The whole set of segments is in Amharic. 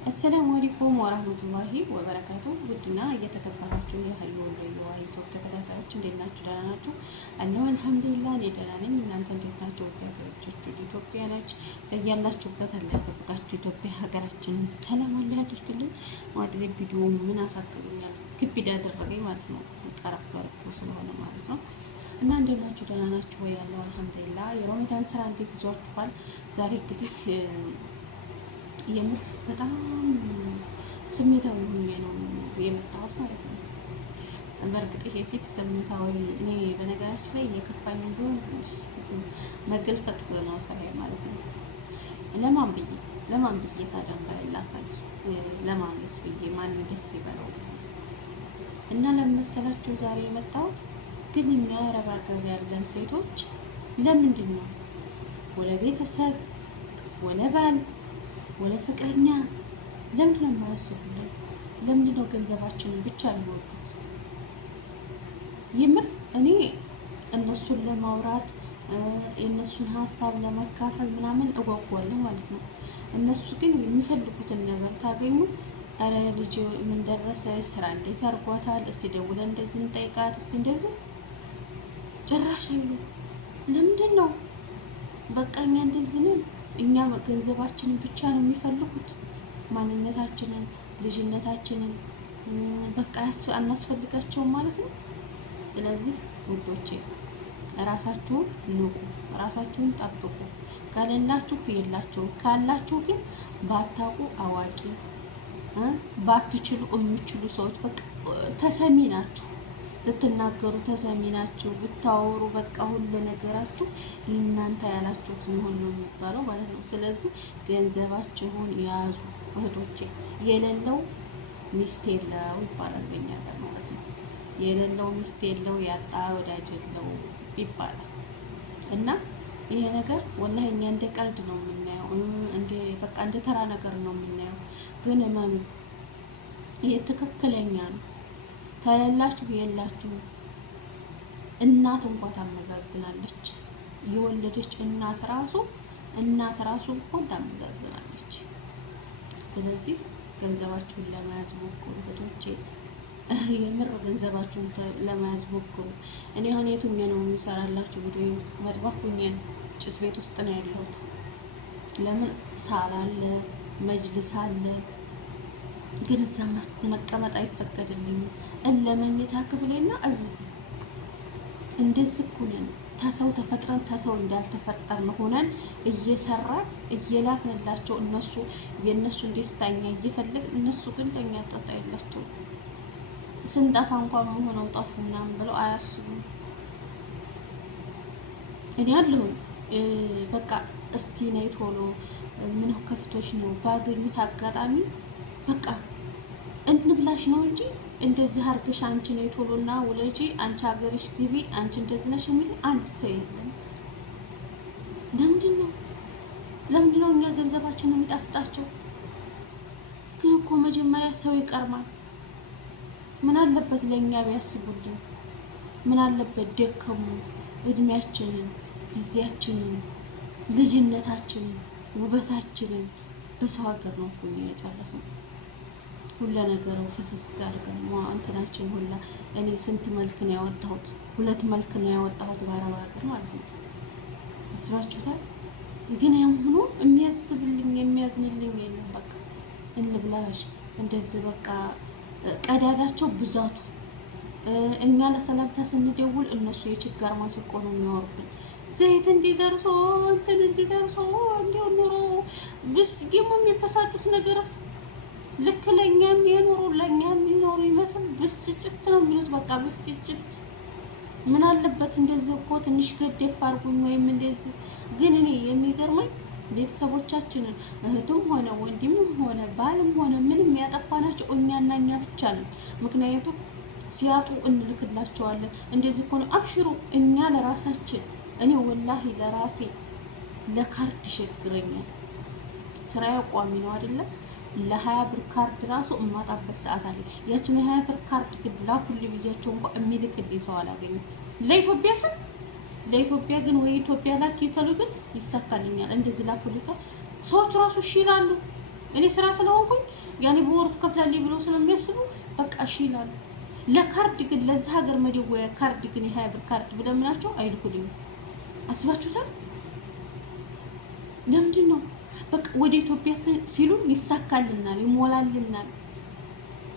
አሰላሙ አለይኩም ወራህመቱላሂ ወበረካቱ። ውድና እየተከበራችሁ የሀዩ ወልዩ ዩቲዩብ ተከታታዮች እንዴት ናችሁ? ደህና ናችሁ? አለሁ አልሐምዱሊላህ እኔ ደህና ነኝ። እናንተ እንዴት ናችሁ? ወደ ሀገራችሁ ኢትዮጵያ ነች። በያላችሁበት አላህ ይጠብቃችሁ። ኢትዮጵያ ሀገራችንን ሰላም አላህ ያድርግልን። ወደ ቪዲዮ ምን አሳክሉኛል ክብድ ያደረገኝ ማለት ነው። ጠረፍ ስለሆነ ማለት ነው። እና እንዴት ናችሁ? ደህና ናችሁ ወይ? ያለው አልሐምዱሊላህ። የረመዳን ስራ እንዴት ይዟችኋል? ዛሬ እንግዲህ የምር በጣም ስሜታዊ ሆኜ ነው የመጣሁት ማለት ነው። በእርግጥ ይሄ ፊት ስሜታዊ እኔ በነገራችን ላይ የከፋኝ ቢሆን ትንሽ መገልፈጥ ነው ስራዬ ማለት ነው። ለማን ብዬ ታዲያ ባይል ላሳይ ለማንስ ብዬ ማን ደስ ይበለው እና ለመሰላችሁ ዛሬ የመጣሁት ግን እኛ አረብ ሀገር ያለን ሴቶች ለምንድን ነው ወለ ቤተሰብ ወለ ባል ወለ ፍቅረኛ ለምንድን ነው የማያስቡልን? ለምንድን ነው ገንዘባችንን ብቻ የሚወዱት? የምር እኔ እነሱን ለማውራት የእነሱን ሀሳብ ለመካፈል ምናምን እጓጓለሁ ማለት ነው። እነሱ ግን የሚፈልጉትን ነገር ታገኙ። አረ ልጅ ምን ደረሰ? ስራ እንዴት አድርጓታል? እስቲ ደውለን እንደዚህ እንጠይቃት እስቲ እንደዚህ ጭራሽ አይሉ። ለምንድን ነው በቃ እኛ እንደዚህ ነው። እኛ ገንዘባችንን ብቻ ነው የሚፈልጉት። ማንነታችንን፣ ልጅነታችንን በቃ አናስፈልጋቸውም ማለት ነው። ስለዚህ ውዶቼ ራሳችሁን ንቁ፣ ራሳችሁን ጠብቁ። ካሌላችሁ የላችሁም፣ ካላችሁ ግን ባታውቁ አዋቂ፣ ባትችሉ የሚችሉ ሰዎች በቃ ተሰሚ ናችሁ። ልትናገሩ ተሰሚ ናችሁ። ብታወሩ በቃ ሁሉ ነገራችሁ እናንተ ያላችሁት መሆን ነው የሚባለው ማለት ነው። ስለዚህ ገንዘባችሁን ያዙ እህቶቼ። የሌለው ሚስት የለው ይባላል በእኛ ሀገር ማለት ነው። የሌለው ሚስት የለው፣ ያጣ ወዳጅ የለው ይባላል እና ይሄ ነገር ወላሂ እኛ እንደ ቀልድ ነው የምናየው፣ በቃ እንደ ተራ ነገር ነው የምናየው። ግን እመኑ ይሄ ትክክለኛ ነው። ተለላችሁ የላችሁ። እናት እንኳን ታመዛዝናለች። የወለደች እናት ራሱ እንኳን ታመዛዝናለች። ስለዚህ ገንዘባችሁን ለመያዝ ሞክሩ እህቶቼ፣ የምር ገንዘባችሁን ለመያዝ ሞክሩ። እኔ አሁን የቱኛ ነው የሚሰራላችሁ ቪዲዮ መድባክ ሁኜ ጭስ ቤት ውስጥ ነው ያለሁት። ለምን ሳል አለ መጅልስ አለ ግን እዛ መቀመጥ አይፈቀድልኝም። ለመኝታ ክፍሌና እዚህ እንደዚህ ኩነን ተሰው ተፈጥረን ተሰው እንዳልተፈጠርን ሆነን እየሰራን እየላክንላቸው እነሱ የእነሱን ደስታኛ እየፈለግ እነሱ ግን ለእኛ ጣጣ የላቸው። ስንጠፋ እንኳን መሆነው ጠፉ ምናምን ብለው አያስቡም። እኔ አለሁኝ በቃ እስቲ ነይ ቶሎ ምን ከፍቶሽ ነው ባገኙት አጋጣሚ በቃ እንብላሽ ነው እንጂ እንደዚህ አርገሽ አንቺ ነው ቶሎና ውለጂ፣ አንቺ ሀገርሽ ግቢ፣ አንቺ እንደዚህ ነሽ የሚል አንድ ሰው የለም። ለምንድን ነው እኛ ገንዘባችን የሚጣፍጣቸው? ግን እኮ መጀመሪያ ሰው ይቀርማል። ምን አለበት ለእኛ ቢያስቡልን? ምን አለበት ደከሙ እድሜያችንን፣ ጊዜያችንን፣ ልጅነታችንን፣ ውበታችንን በሰው ሀገር ነው እኮ የጨረስነው። ሁላ ነገረው ፍስስ አድርገን እንትናችን ሁላ እኔ ስንት መልክ ነው ያወጣሁት? 2 መልክ ነው ያወጣሁት በአረብ ሀገር ማለት ነው። አስባችሁታል? ግን ያም ሆኖ የሚያስብልኝ የሚያዝንልኝ የለም። በቃ እንብላሽ እንደዚህ በቃ ቀዳዳቸው ብዛቱ። እኛ ለሰላምታ ስንደውል እነሱ የችጋር ማስቆ ነው የሚያወሩብን። ዘይት እንዲደርሶ እንትን እንዲደርሶ እንዲው ኑሮ ብስ ደግሞ የሚበሳጩት ነገርስ ልክ ለእኛም የሚኖሩ ይመስል ብስጭት ነው የሚሉት። በቃ ብስጭት። ምን አለበት እንደዚህ እኮ ትንሽ ገደፍ አድርጉኝ ወይም እንደዚህ። ግን እኔ የሚገርመኝ ቤተሰቦቻችንን እህትም ሆነ ወንድምም ሆነ ባልም ሆነ ምንም ያጠፋናቸው እኛና እኛ ብቻ ነን። ምክንያቱም ሲያጡ እንልክላቸዋለን። እንደዚህ እኮ ነው አብሽሩ። እኛ ለራሳችን እኔ ወላሂ ለራሴ ለካርድ ይሸግረኛል። ስራዬ ቋሚ ነው አይደለ? ለ20 ብር ካርድ ራሱ እማጣበት ሰዓት አለ። ያችን የ20 ብር ካርድ ግን ላኩልኝ ብያቸው እንኳን የሚልክልኝ ሰው አላገኝም። ለኢትዮጵያ ግን ወይ ኢትዮጵያ ላክ የተሉ ግን ይሳካልኛል። እንደዚህ ላኩልኝ ሰዎች ራሱ እሺ ይላሉ። እኔ ስራ ስለሆንኩኝ ያኔ በወሩ ትከፍላለች ብለው ስለሚያስቡ በቃ እሺ ይላሉ። ለካርድ ግን ለዛ ሀገር መደወያ ካርድ ግን የ20 ብር ካርድ ብለምናቸው አይልኩልኝም። አስባችሁታል? ለምንድን ነው? በቃ ወደ ኢትዮጵያ ሲሉ ይሳካልናል፣ ይሞላልናል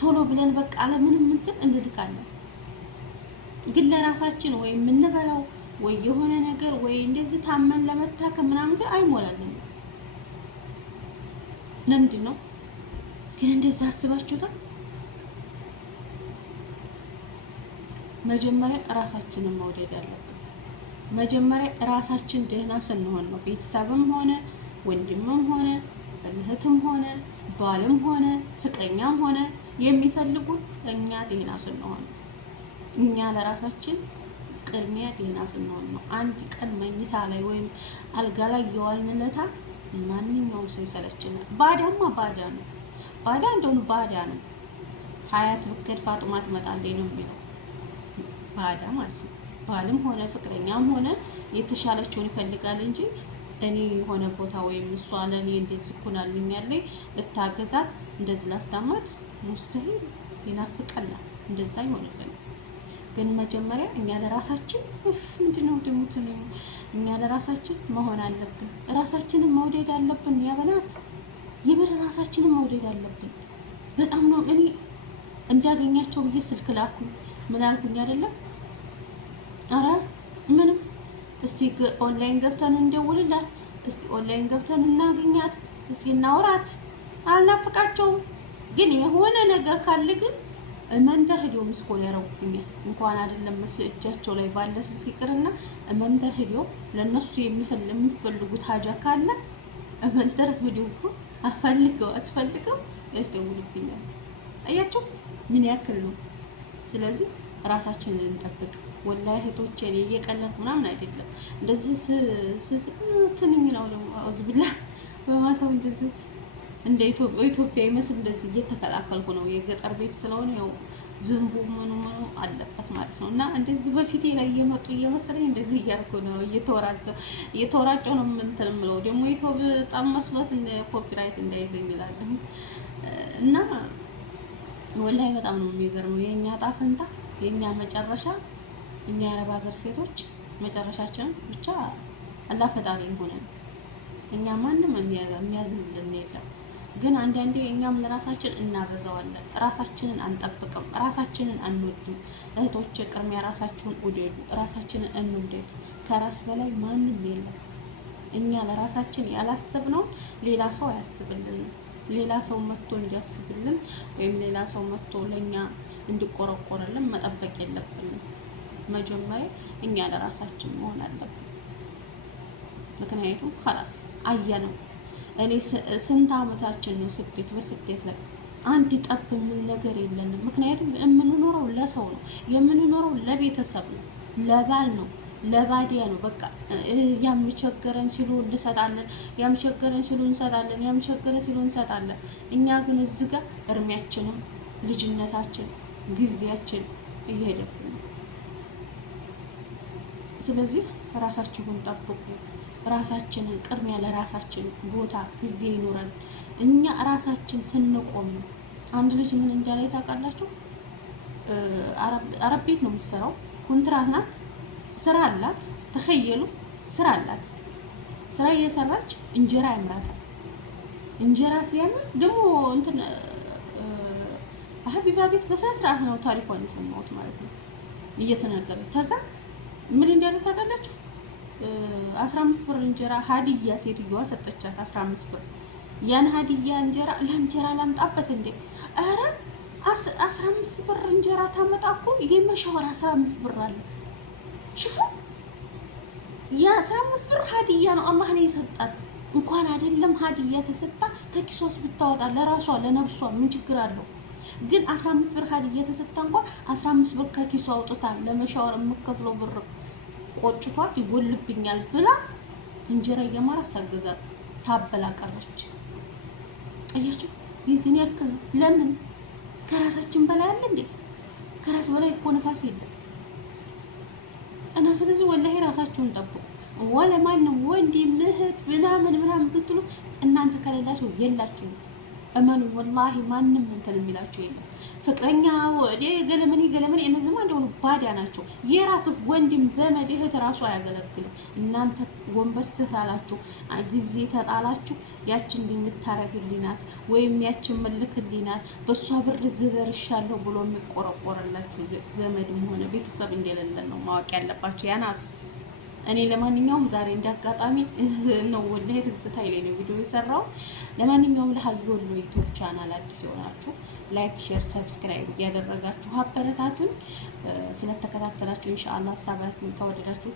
ቶሎ ብለን በቃ አለምንም እንትን እንልካለን። ግን ለራሳችን ወይ የምንበላው ወይ የሆነ ነገር ወይ እንደዚህ ታመን ለመታከም ምናምን ሲል አይሞላልንም። ለምንድን ነው ግን እንደዛ አስባችሁታል? መጀመሪያ ራሳችንን መውደድ አለብን። መጀመሪያ ራሳችን ደህና ስንሆን ነው ቤተሰብም ሆነ ወንድምም ሆነ እህትም ሆነ ባልም ሆነ ፍቅረኛም ሆነ የሚፈልጉን እኛ ደህና ስንሆን፣ እኛ ለራሳችን ቅድሚያ ደህና ስንሆን ነው። አንድ ቀን መኝታ ላይ ወይም አልጋ ላይ የዋልንለታ ማንኛውም ሰው ይሰለችናል። ባዳማ ባዳ ነው። ባዳ እንደሆኑ ባዳ ነው። ሀያት ብትከድ ፋጡማ ትመጣለች ነው የሚለው ባዳ ማለት ነው። ባልም ሆነ ፍቅረኛም ሆነ የተሻለችውን ይፈልጋል እንጂ እኔ የሆነ ቦታ ወይም እሷ ለእኔ እንደዚህ ኩናልኛለች ልታገዛት እንደዚህ ላስታማት ሙስተሂል ይናፍቀናል። እንደዛ ይሆንልን። ግን መጀመሪያ እኛ ለራሳችን ምንድነው ደግሞ ትንኝ እኛ ለራሳችን መሆን አለብን። ራሳችንን መውደድ አለብን። ያበናት የምር ራሳችንን መውደድ አለብን። በጣም ነው። እኔ እንዳገኛቸው ብዬ ስልክ ላኩኝ። ምን አልኩኝ አይደለም? አረ ምንም እስቲ ኦንላይን ገብተን እንደውልላት፣ እስቲ ኦንላይን ገብተን እናገኛት፣ እስቲ እናውራት። አልናፍቃቸውም። ግን የሆነ ነገር ካለ ግን መንደር ሄዲዮ ምስኮል ያረጉብኛል። እንኳን አይደለም እጃቸው ላይ ባለ ስልክ ይቅርና መንደር ሄዲዮ ለነሱ የሚፈልጉት ሀጃ ካለ መንደር ሄዲዮ አስፈልገው ያስደውሉብኛል። አያቸው ምን ያክል ነው። ስለዚህ ራሳችንን እንጠብቅ። ወላሂ እህቶቼ እኔ እየቀለድኩ ምናምን አይደለም። እንደዚህ ትንኝ ነው ደግሞ አውዝ ብላ በማታው እንደዚህ እንደ ኢትዮጵያ ይመስል እንደዚህ እየተከላከልኩ ነው። የገጠር ቤት ስለሆነ ያው ዝንቡ ምኑ አለበት ማለት ነው። እና እንደዚህ በፊቴ ላይ እየመጡ እየመሰለኝ እንደዚህ እያልኩ ነው እየተወራጨው ነው እንትን የምለው ደግሞ ኢትዮብ በጣም መስሎት ኮፒራይት እንዳይዘኝ ይላል። እና ወላሂ በጣም ነው የሚገርመው የእኛ ጣፈንታ የእኛ መጨረሻ። እኛ የአረብ ሀገር ሴቶች መጨረሻችን ብቻ አላህ ፈጣሪ ይሆነን። እኛ ማንም የሚያዝንልን የለም። ግን አንዳንዴ እኛም ለራሳችን እናበዛዋለን። ራሳችንን አንጠብቅም፣ ራሳችንን አንወድም። እህቶች ቅድሚያ ራሳችሁን ውደዱ፣ ራሳችንን እንውደድ። ከራስ በላይ ማንም የለም። እኛ ለራሳችን ያላሰብነውን ሌላ ሰው አያስብልንም። ሌላ ሰው መጥቶ እንዲያስብልን ወይም ሌላ ሰው መጥቶ ለኛ እንዲቆረቆርልን መጠበቅ የለብንም። መጀመሪያ እኛ ለራሳችን መሆን አለብን። ምክንያቱም خلاص አየነው። እኔ ስንት አመታችን ነው በስደት ላይ አንድ ጠብ ምን ነገር የለንም። ምክንያቱም የምንኖረው ለሰው ነው፣ የምንኖረው ለቤተሰብ ነው፣ ለባል ነው፣ ለባዲያ ነው። በቃ ያምቸገረን ሲሉ እንሰጣለን፣ ያምቸገረን ሲሉ እንሰጣለን፣ ያምቸገረን ሲሉ እንሰጣለን። እኛ ግን እዚህ ጋር እርሚያችንም ልጅነታችን ጊዜያችን እየሄደብን ነው። ስለዚህ ራሳችሁን ጠብቁ። ራሳችንን ቅድሚያ ለራሳችን ቦታ ጊዜ ይኖረን። እኛ ራሳችን ስንቆም ነው። አንድ ልጅ ምን እንዳለ ታውቃላችሁ? አረብ ቤት ነው የምትሰራው፣ ኮንትራት ናት፣ ስራ አላት። ተኸየሉ ስራ አላት። ስራ እየሰራች እንጀራ ያምራታል። እንጀራ ሲያምር ደግሞ እንትን ሀቢባ ቤት በስነ ስርዓት ነው ታሪኳን የሰማሁት ማለት ነው እየተናገረች። ከዛ ምን እንዳለ ታውቃላችሁ? 15 ብር እንጀራ ሀዲያ ሴትዮዋ ሰጠቻት። 15 ብር ያን ሀዲያ እንጀራ ለእንጀራ ላምጣበት እንዴ? አረ 15 ብር እንጀራ ታመጣ እኮ የመሻወር 15 ብር አለ። ሽፉ የ15 ብር ሀዲያ ነው አላህ ነው የሰጣት። እንኳን አይደለም ሀዲያ ተሰጣ ተኪሷስ ብታወጣ ለራሷ ለነፍሷ ምን ችግር አለው? ግን 15 ብር ሀዲያ ተሰጣ እንኳን 15 ብር ከኪሷ አውጥታ ለመሻወር የምከፍለው ብር ቆጭቷት ይጎልብኛል ብላ እንጀራ እየማራ ሳገዛት ታበላ ቀረች። አያችሁ፣ ይዝን ያክል ነው። ለምን ከራሳችን በላይ አለ እንዴ? ከራስ በላይ እኮ ነፋስ የለም። እና ስለዚህ ወላሂ ራሳችሁን ጠብቁ። ወለ ማንም ወንድም እህት ምናምን ብትሉት እናንተ ከሌላችሁ የላችሁም። እመኑ ወላሂ ማንም እንትን የሚላቸው የለም። ፍቅረኛ ወደ ገለመኔ እነዚህማ እንደሆኑ ባዳ ናቸው። የራስህ ወንድም ዘመድ እህት ራሱ አያገለግልም። እናንተ ጎንበስ አላችሁ ጊዜ ተጣላችሁ፣ ያችን የምታረግልኝ ናት ወይም ያችን መልክልኝ ናት በእሷ ብር ዝደርሻለሁ ብሎ የሚቆረቆረላችሁ ዘመድም ሆነ ቤተሰብ እንደሌለን ነው ማወቅ ያለባቸው ያናስ። እኔ ለማንኛውም ዛሬ እንዳጋጣሚ ነው ወላሂ ትዝታ ላይ ነው ቪዲዮ የሰራሁት። ለማንኛውም ለሀዩ ወሎ ዩቲዩብ ቻናል አዲስ የሆናችሁ ላይክ፣ ሼር፣ ሰብስክራይብ እያደረጋችሁ አበረታቱን። ስለተከታተላችሁ ኢንሻአላህ ሀሳባችሁን ተወደዳችሁ